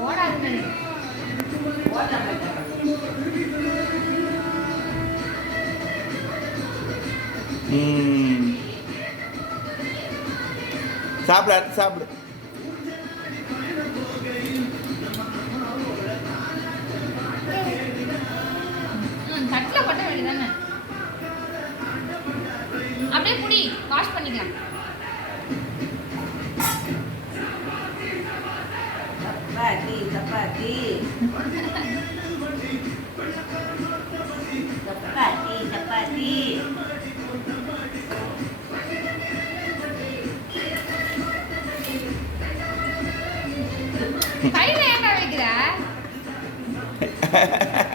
ஓடாதுன்னு ம். சாப்பிடு ம் தட்டில் கொட்ட வேண்டியதானே அப்படியே புடி வாஷ் பண்ணிக்கலாம் சப்பாத்தி சப்பாத்தி. சப்பாத்தி சப்பாத்தி. கையில் ஏன்டா வைக்கிற?